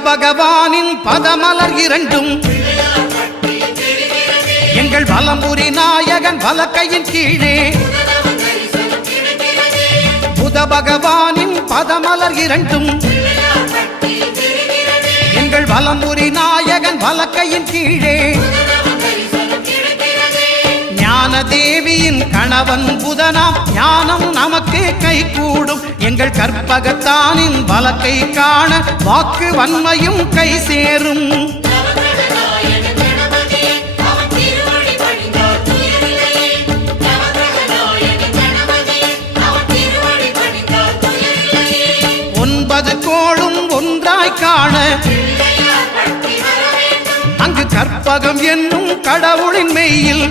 பகவானின் பதமலர் இரண்டும் எங்கள் வலம்புரி நாயகன் வலக்கையின் கீழே புத பகவானின் பதமலர் இரண்டும் எங்கள் வலம்புரி நாயகன் வலக்கையின் கீழே ஞான தேவியின் கணவன் புதனாம் ஞானம் நமக்கு கைகூடும் எங்கள் கற்பகத்தானின் வலக்கை காண வாக்கு வன்மையும் கை சேரும் ஒன்பது கோளும் ஒன்றாய் காண அங்கு கற்பகம் என்னும் கடவுளின் மெய்யில்